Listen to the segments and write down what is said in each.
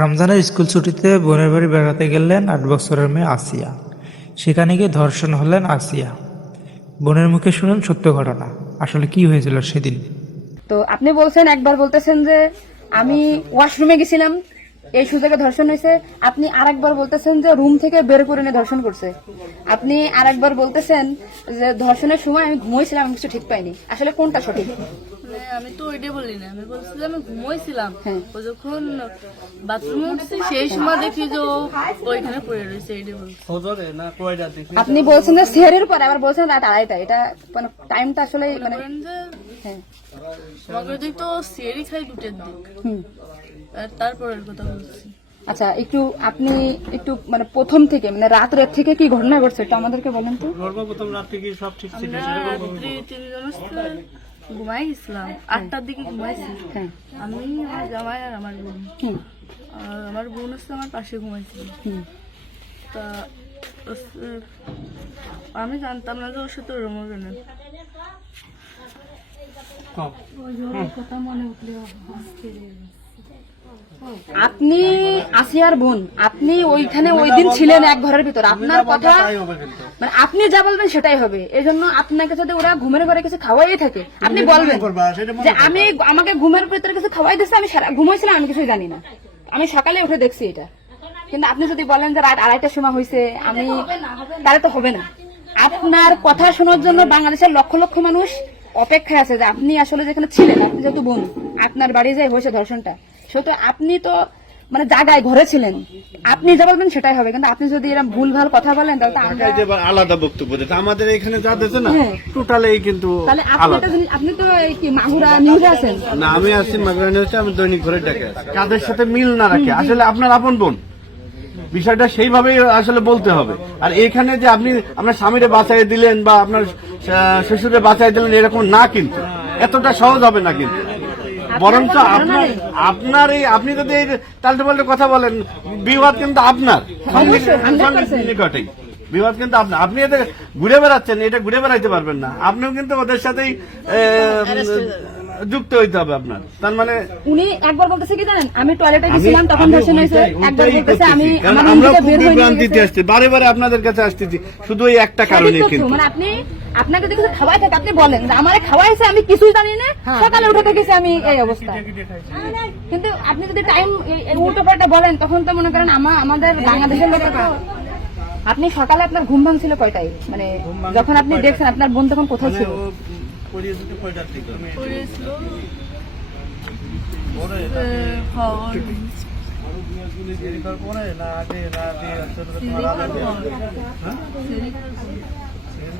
রমজানের স্কুল ছুটিতে বোনের বাড়ি বেড়াতে গেলেন ৮ বছরের মেয়ে আসিয়া। সেখানে গিয়ে ধর্ষণ হলেন আসিয়া। বোনের মুখে শুনুন সত্য ঘটনা, আসলে কি হয়েছিল সেদিন। তো আপনি বলছেন, একবার বলতেছেন যে আমি ওয়াশরুমে গেছিলাম, এই সুযোগে ধর্ষণ হয়েছে। আপনি আরেকবার বলতেছেন যে রুম থেকে বের করে নিয়ে ধর্ষণ করছে। আপনি আরেকবার বলতেছেন যে ধর্ষণের সময় আমি ঘুমোইছিলাম, আমি কিছু ঠিক পাইনি। আসলে কোনটা সঠিক? আমি তো ওইটাই বলি না, আমি বলছি যে আমি ঘুমোইছিলাম। হ্যাঁ। ও যখন বাথরুমে উঠছি সেই সময় দেখি যে ও ওইখানে পড়ে রয়েছে, এইটাই বলছি। আপনি বলছেন যে সেহরের পরে, আবার বলছেন রাত 2:30। এটা মানে টাইমটা আসলে মানে বলেন যে হ্যাঁ। আমাকে দিক তো সিয়ারি খাই 2টার দিক, হুম। আর তারপরের কথা বলছি। আচ্ছা, আপনি একটু মানে প্রথম থেকে মানে রাত থেকে কি ঘটনা ঘটছে একটু আমাদেরকে বলেন তো। সর্বপ্রথম রাত থেকে সব ঠিক ছিল। আমরা রাত্রি 3 জন ঘুমাই গেছিলাম, 8টার দিকে ঘুমাইছি। হ্যাঁ। আমি, আমার জামাই আর আমার বোন। হুম। আর আমার বোন হচ্ছে আমার পাশে ঘুমাইছিল। হুম। তা আমি জানতাম না যে ওর সাথে ওরম হবে না। আপনি আসিয়ার বোন, আপনি ওইখানে ওই দিন ছিলেন এক ঘরের ভিতর, আপনার কথা মানে আপনি যা বলবেন সেটাই হবে। এই জন্য আপনাকে যদি ওরা ঘুমের ঘরে কিছু খাওয়াই থাকে, আপনি বলবেন যে আমাকে ঘুমের ভিতরে কিছু খাওয়াই দিচ্ছে, আমি ঘুমাইছিলাম, আমি কিছুই জানি না, আমি সকালে উঠে দেখছি এটা। কিন্তু আপনি যদি বলেন যে রাত 2:30টার সময় হয়েছে, আমি তাহলে তো হবে না। আপনার কথা শোনার জন্য বাংলাদেশের লক্ষ লক্ষ মানুষ অপেক্ষায় আছে যে আপনি আসলে যেখানে ছিলেন, আপনি যেহেতু বোন, আপনার বাড়ি যে হয়েছে ধর্ষণটা, সেহেতু আপনি তো মানে জায়গায় ঘরে ছিলেন, আপনি যা বলবেন সেটাই হবে। কিন্তু আপনি যদি এরকম ভুলভাল কথা বলেন তাহলে তো আমরা আলাদা বক্তব্য দিতে আমাদের এখানে যা দিচ্ছে না হ্যাঁ। টোটালি কিন্তু তাহলে আপনি তো এই কি মাগুরা নিউজে আছেন না। আমি আছি মাগরানি হচ্ছে, আমি দৈনিক ঘরে ডাকে আছি। কাদের সাথে মিল না রাখে আসলে আপনার আপন বোন, বিষয়টা সেইভাবেই আসলে বলতে হবে। আর এখানে যে আপনি আপনার স্বামীরে বাঁচাই দিলেন বা আপনার শ্বশুরে বাঁচাই দিলেন, এরকম না, কিন্তু এতটা সহজ হবে না। কিন্তু বরঞ্চ আপনার এই আপনি যদি এই তাল্টে পাল্টে কথা বলেন, বিবাদ কিন্তু আপনার নিকটেই, বিবাদ কিন্তু আপনার। আপনি এতে ঘুরে বেড়াচ্ছেন, এটা ঘুরে বেড়াইতে পারবেন না। আপনিও কিন্তু ওদের সাথেই যুক্ত হইতে হবে আপনার। তার মানে উনি একবার বলতেছে কি জানেন, আমি টয়লেটে গেছিলাম তখন ধর্ষণ হয়েছে, একবার বলতেছে আমি আমার রুম আমরা থেকে বের হয়ে বিভ্রান্তিতে আসছি, বারে বারে আপনাদের কাছে আসতেছি শুধু এই একটা কারণে। কিন্তু মানে আপনাকে যদি কিছু খাওয়াই থাকে আপনি বলেন যে আমারে খাওয়াইছে, আমি কিছুই জানি না, সকালে উঠে দেখেছি আমি এই অবস্থা। কিন্তু আপনি যদি টাইম উল্টো পাল্টা বলেন, তখন তো মনে করেন আমাদের বাংলাদেশের লোকের আপনি সকালে আপনার ঘুম ভাঙছিল কয়টায়, মানে যখন আপনি দেখছেন আপনার বোন তখন কোথায় ছিল? পড়েছিল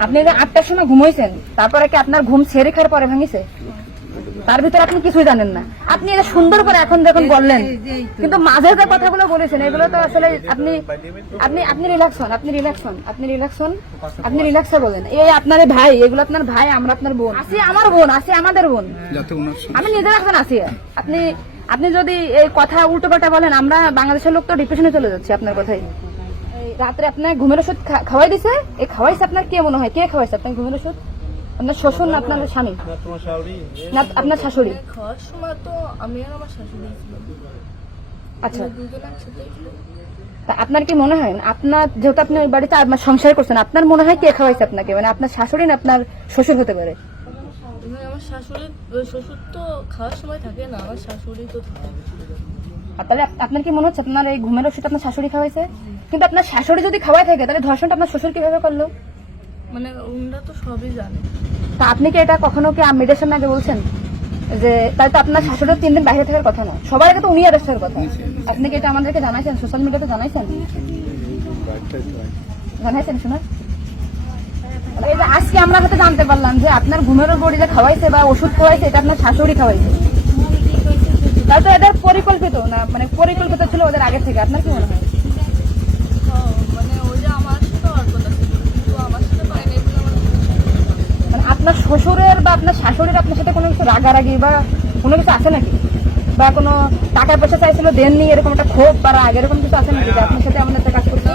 আপনি যে 8টার সময় ঘুমাইছেন, তারপরে কি আপনার ঘুম ছেড়ে খাওয়ার পরে ভাঙিছে? তার ভিতরে আপনি কিছুই জানেন না। আপনি এটা সুন্দর করে এখন যখন বললেন, কিন্তু মাঝে যে কথাগুলো বলেছেন এগুলো তো আসলে আপনি রিল্যাক্স হন, আপনি রিল্যাক্সে বলেন। এই আপনার ভাই, এগুলো আপনার ভাই, আমরা আপনার বোন, আসি আমার বোন, আসি আমাদের বোন, আমি নিজের এখন আসি। আপনি যদি এই কথা উল্টো পাল্টা বলেন, আমরা বাংলাদেশের লোক তো ডিপ্রেশনে চলে যাচ্ছে আপনার কথাই। রাত্রে আপনার ঘুমের ওষুধ খাওয়াই দিছে, এই খাওয়াইছে আপনার কে মনে হয়, কে খাওয়াইছে আপনার ঘুমের ওষুধ? আপনার শ্বশুর না আপনার স্বামী না আপনার শাশুড়ি? খাওয়ার সময় তো আমি আর আমার শাশুড়ি ছিলাম। আচ্ছা, দুজন একসাথে ছিল। তা আপনার কি মনে হয়, আপনার যেহেতু আপনি ওই বাড়িতে আপনার সংসার করছেন, আপনার মনে হয় কে খাওয়াইছে আপনাকে? মানে আপনার শাশুড়ি না আপনার শ্বশুর হতে পারে? আমার শাশুড়ি, শ্বশুর তো খাওয়ার সময় থাকে না, আমার শাশুড়ি তো থাকে। আর তাহলে আপনার কি মনে হচ্ছে আপনার এই ঘুমের ওষুধ আপনার শাশুড়ি খাওয়াইছে? কিন্তু আপনার শাশুড়ি যদি খাওয়াই থাকে, তাহলে ধর্ষণটা আপনার শ্বশুর কিভাবে করলো? মানে ওনারা তো সবই জানে। তা আপনি কি এটা কখনো কি মেয়েদের সামনে আগে বলছেন যে তাই তো আপনার শাশুড়ির 3 দিন বাইরে থাকার কথা না, সবার আগে তো উনি অ্যারেস্ট হওয়ার কথা? আপনি কি এটা আমাদেরকে জানাইছেন, সোশ্যাল মিডিয়াতে জানাইছেন শোনা? এই যে আজকে আমরা হয়তো জানতে পারলাম যে আপনার ঘুমের বড়ি যে খাওয়াইছে বা ওষুধ খাওয়াইছে, এটা আপনার শাশুড়ি খাওয়াইছে। তাই তো এদের পরিকল্পিত না, মানে পরিকল্পিত ছিল ওদের আগে থেকে। আপনার কি মনে হয়? মানে ওই যে আমার সাথে আর কথা ছিল, কিন্তু আমার সাথে পাইনি বলে আমার মানে আপনার শ্বশুরের বা আপনার শাশুড়ির আপনার সাথে কোনো কিছু রাগারাগি বা কোনো কিছু আছে নাকি? বা কোনো টাকা পয়সা চাইছিল দেননি, এরকম একটা ক্ষোভ বা রাগ এরকম কিছু আছে নাকি যে আপনার সাথে আমাদের কাজ করতে?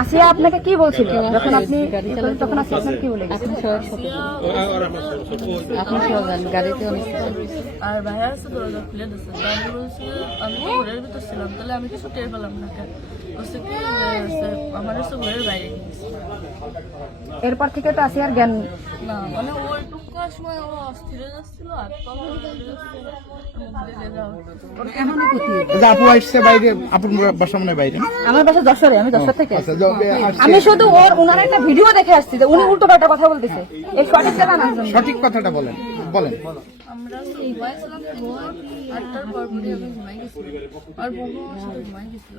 আসিয়া আপনাকে কি বলছিল যখন আপনি তখন আসিয়া আপনাকে কি বলে গেছে? আর ভাইয়া আছে দরজা খুলে দিচ্ছে, তা আমি বলছি আমি তো ঘরের ভিতর ছিলাম, তাহলে আমি কিছু টের পেলাম না কেন? বলছে কি আমার হচ্ছে ঘরের বাইরে গেছে। এরপর থেকে তো আসিয়ার জ্ঞান না মানে ওই টুকার সময় ও অস্থির হয়ে যাচ্ছিল, আর তখন আপু আসছে বাইরে, আপুর বাসা মনে হয় বাইরে। আমার বাসা যশোরে, আমি যশোর থেকে আচ্ছা, আমি শুধু ওনার একটা ভিডিও দেখে আসছি যে উনি উল্টো পাল্টা কথা বলতেছে, এই সঠিকটা জানার জন্য। সঠিক কথাটা বলেন বলেন। আমরা ঘুমাইছিলাম, 8টার পর পরে আমি ঘুমাই গেছিলাম, আর বউ আমার সাথে ঘুমাই গেছিল।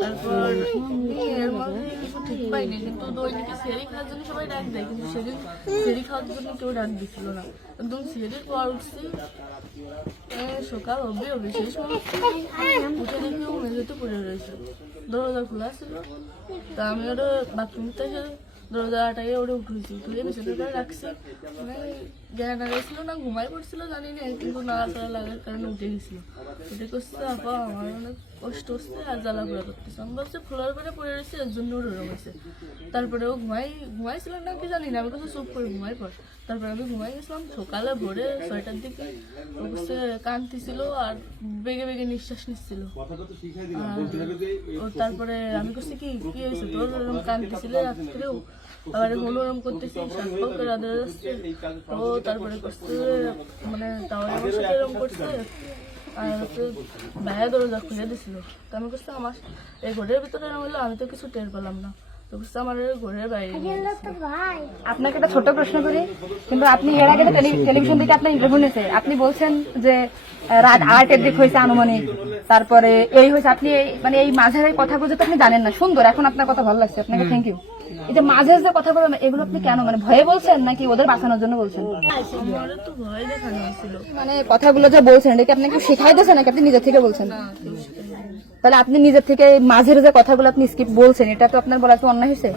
তারপর এর মধ্যে কিছু ঠিক পাইনি, কিন্তু দৈনিকে সেরি খাওয়ার জন্য সবাই ডাক দেয়, কিন্তু সেদিন সেরি খাওয়ার জন্য কেউ ডাক দিচ্ছিল না। একদম সেরির পর উঠছি, সকাল অব্দি সেই সময় উঠে দেখি ও মেঝেতে পড়ে রয়েছে, দরজা খোলা ছিল। তা আমি ওটা বাথরুম থেকে দরজাটাকে ওটা উঠেছি, উঠে বিছানাটা রাখছি, মানে জ্ঞান হারাইছিল না ঘুমাই পড়ছিল জানি না, কিন্তু নাড়াচাড়া লাগার কারণে উঠে গেছিল। উঠে করছে আপা আমার অনেক কষ্ট হচ্ছে আর জ্বালা পোড়া করতেছে, আমি বলছি ফ্লোর করে পড়ে রয়েছে এর জন্য ওরকম হয়েছে। তারপরে ও ঘুমাইছিল না কি জানি না, আমি কাছে চুপ করে ঘুমাই পড়। তারপরে আমি ঘুমাই গেছিলাম, সকালে ভোরে 6টার দিকে ও বসে কাঁদতেছিল আর বেগে বেগে নিঃশ্বাস নিচ্ছিল। ও তারপরে আমি করছি কি কি হয়েছে তোর, ওরকম কাঁদতেছিল রাত্রেও, আবার মনোরম করতেছি, সাতপাল করে আদর যাচ্ছে। ও তারপরে করছে মানে তাও আমার সাথে এরকম করছে, আর হচ্ছে ভাইয়া দরজা খুলে দিছিল। তো আমি করছি আমার এই ঘরের ভিতরে এরকম হলো, আমি তো কিছু টের পেলাম না, তো করছে আমার ঘরের বাইরে নিয়ে গেছে। আপনাকে একটা ছোট প্রশ্ন করি, কিন্তু আপনি এর আগে টেলিভিশন থেকে আপনার ইন্টারভিউ নিয়েছে, আপনি বলছেন যে রাত 8-এর দিক হয়েছে আনুমানিক, তারপরে এই হয়েছে, আপনি মানে এই মাঝের এই কথাগুলো তো আপনি জানেন না। সুন্দর, এখন আপনার কথা ভালো লাগছে, আপনাকে থ্যাংক ইউ। এই যে মাঝের যে কথা বলেন এগুলো আপনি কেন, মানে ভয়ে বলছেন নাকি ওদের বাঁচানোর জন্য বলছেন? আমার তো ভয় দেখানো হয়েছিল। মানে কথাগুলো যে বলছেন এটা কি আপনাকে শেখাই দিয়েছে নাকি আপনি নিজের থেকে বলছেন? না কেউ শেখায়নি। তাহলে আপনি নিজের থেকে মাঝের যে কথাগুলো আপনি স্কিপ বলছেন, এটা তো আপনার বলা তো অন্যায় হয়েছে।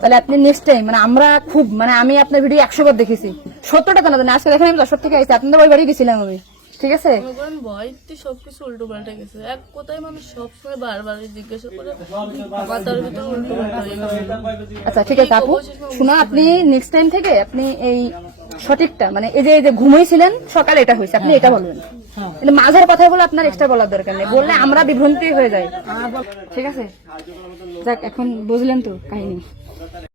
তাহলে আপনি নেক্সট টাইম, মানে আমরা খুব, মানে আমি আপনার ভিডিও 100 বার দেখেছি, সত্যটা জানা জানি। আজকে দেখেন আমি যশোর থেকে আসছি, আপনাদের ওই বাড়ি গেছিলাম আমি, ঠিক আছে? মনে করেন ভয়তে সবকিছু উল্টো পাল্টে গেছে, এক কথায় মানুষ সবসময় বারবার জিজ্ঞাসা করে মাথার ভিতরে উল্টো পাল্টা হয়ে গেছে। আচ্ছা ঠিক আছে আপু, শোনো, আপনি নেক্সট টাইম থেকে আপনি এই সঠিকটা, মানে এই যে ঘুমাইছিলেন সকালে এটা হয়েছে, আপনি এটা বলবেন। কিন্তু মাঝের কথাগুলো আপনার এক্সট্রা বলার দরকার নেই, বললে আমরা বিভ্রান্তি হয়ে যাই, ঠিক আছে? যাক, এখন বুঝলেন তো কাহিনী।